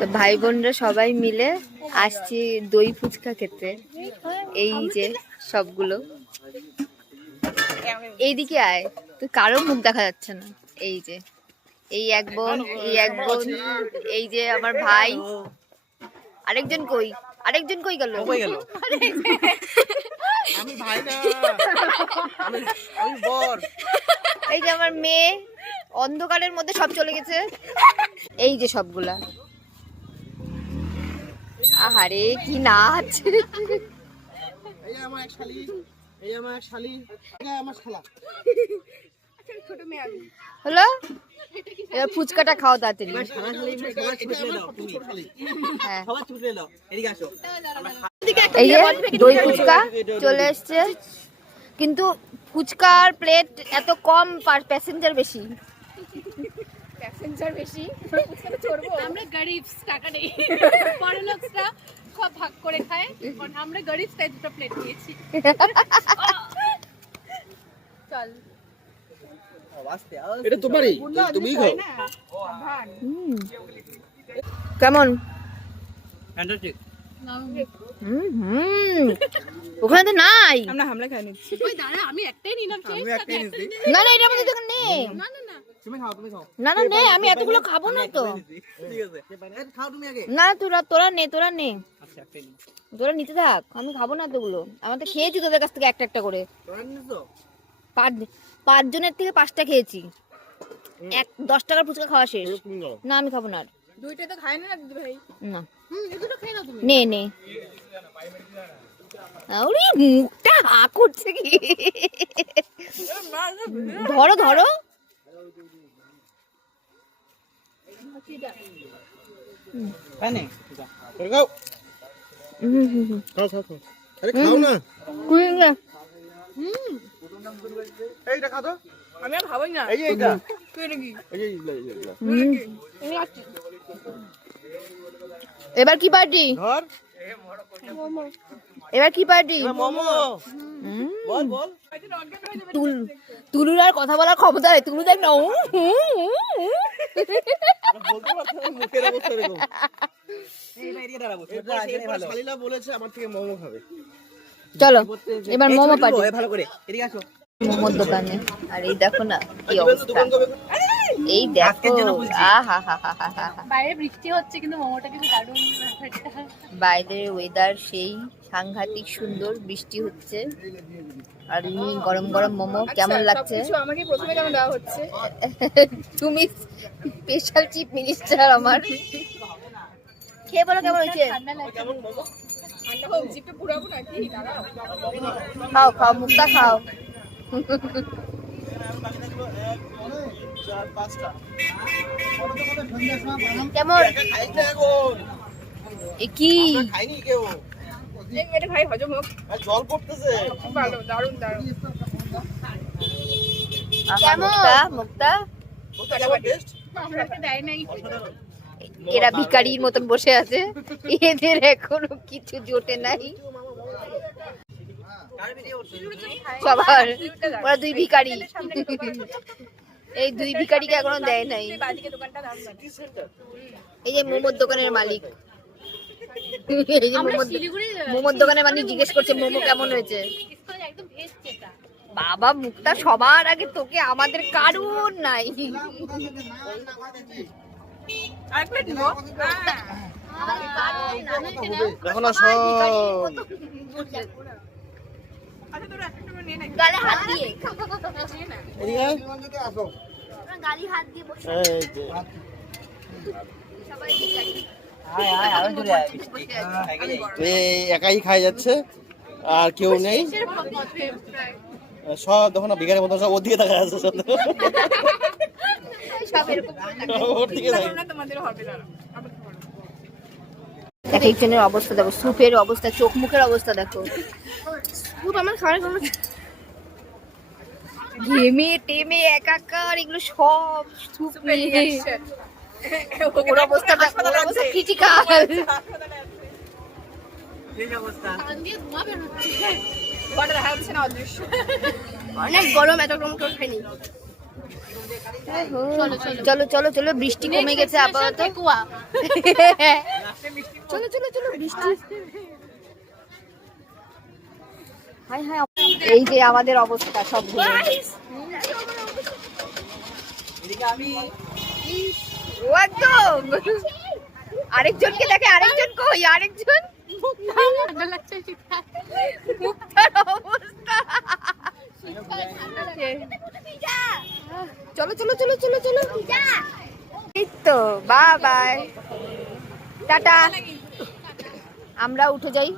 তো ভাই বোনরা সবাই মিলে আসছি দই ফুচকা খেতে। এই যে সবগুলো। এইদিকে আয় তুই কারও মুখ দেখা যাচ্ছে না। এই যে এই এক বোন এই এক বোন এই যে আমার ভাই। আরেকজন কই? আরেকজন কই গেল? কই গেল? আমি ভাই না। আমি আমি বর। এই যে আমার মেয়ে অন্ধকারের মধ্যে সব চলে গেছে। এই যে সবগুলা। আহারে কি নাচ। এই আমার এক শালি এই আমার এক শালি এটা আমার শালা। হলো? এবার ফুচকাটা খাও তাড়াতাড়ি। হ্যাঁ। এই যে দই ফুচকা চলে এসছে। কিন্তু ফুচকার প্লেট এত কম প্যাসেঞ্জার বেশি। প্যাসেঞ্জার বেশি। আমরা গরিব টাকা নেই। সব ভাগ করে খায়। কারণ আমরা গরিব তাই দুটো প্লেট নিয়েছি। চল। এটা তোমারই। তুমিই খাও। কেমন? ফ্যান্টাস্টিক হুম হুম। ওখানে তো নাই। আমরা হামলা খাই নিচ্ছি। ওই দাঁড়া আমি একটাই নিলাম শেষ আমি একটাই না না এটা আমাদের দোকান নেই। না না না তুমি খাও তুমি খাও। না না নে আমি এতগুলো খাব না তো। ঠিক আছে। খাও তুমি আগে। না তোরা তোরা নে তোরা নে। আচ্ছা তোরা নিতে থাক আমি খাব না এতগুলো। আমার তো খেয়েছি তোদের কাছ থেকে একটা একটা করে। তোরা পাঁচ পাঁচজনের থেকে পাঁচটা খেয়েছি। এক দশ টাকার ফুচকা খাওয়া শেষ। না আমি খাব না আর। দুইটা তো খায় না ভাই। না। নে নে। ওরে মুখটা হা করছে কি? ধরো ধরো। আমি আর খাবোই না এই এইটা এবার কি পার্টি এবার কি পার্টি মোমো বল বল। তুল। তুলুর আর কথা বলার ক্ষমতা নেই। তুলু দেখ না চলো এবার মোমো করে মোমোর দোকানে। আর এই দেখো না কি অবস্থা। এই দেখো আহা হা হা হা হা হা। বাইরে বৃষ্টি হচ্ছে কিন্তু মোমোটা কিন্তু দারুণ বাইরের ওয়েদার সেই। সাংঘাতিক সুন্দর বৃষ্টি হচ্ছে। আর গরম গরম মোমো কেমন লাগছে? আমাকে প্রথমে কেন দেওয়া হচ্ছে? তুমি স্পেশাল চিফ মিনিস্টার আমার। খেয়ে বলো কেমন হয়েছে? খাও খাও মুক্তা খাও। কেমন? কি খাইনি কেউ। এই মেয়েটা ভাই হজম হোক জল পড়তেছে। ভালো দারুণ দারুণ। আহা, মুক্তা মুক্তা। বলতে কেমন টেস্ট আমাকে দেয় নাই এরা ভিখারির মতন বসে আছে। এদের এখনও কিছু জোটে নাই। সবার। ওরা দুই ভিখারি। এই দুই ভিখারিকে এখনও দেয় নাই। এই যে মোমোর দোকানের মালিক। এই যে মোমোর দোকানের মালিক জিজ্ঞেস করছে মোমো কেমন হয়েছে? বাবা মুক্তা সবার আগে তোকে আমাদের কারণ নাই। এখন আচ্ছা গালে হাত দিয়ে। গালি হাত দিয়ে বসে। এই যে। সবাই একাই খাই যাচ্ছে আর কেউ নেই। সব দেখো না বিঘারের মতো সব ওর দিকে দেখা যাচ্ছে সব। ওর দিকে এক একজনের অবস্থা দেখো স্যুপের অবস্থা চোখ মুখের অবস্থা দেখো। খুব আমার খাওয়ার কোনো ঘেমে টেমে একাকার এগুলো সব নিয়ে ওর অবস্থাটা অবস্থা ক্রিটিক্যাল ঘরে দেখা যাচ্ছে না অদৃশ্য অনেক গরম এত গরম কেউ খাইনি চলো। চলো চলো বৃষ্টি কমে গেছে আপাতত। চলো চলো চলো বৃষ্টি। হাই হাই এই যে আমাদের অবস্থা সব ও একদম। আরেকজনকে দেখে আরেকজন কই? আরেকজন? চলো চলো চলো চলো চলো। এই তো বাই। টাটা। আমরা উঠে যাই।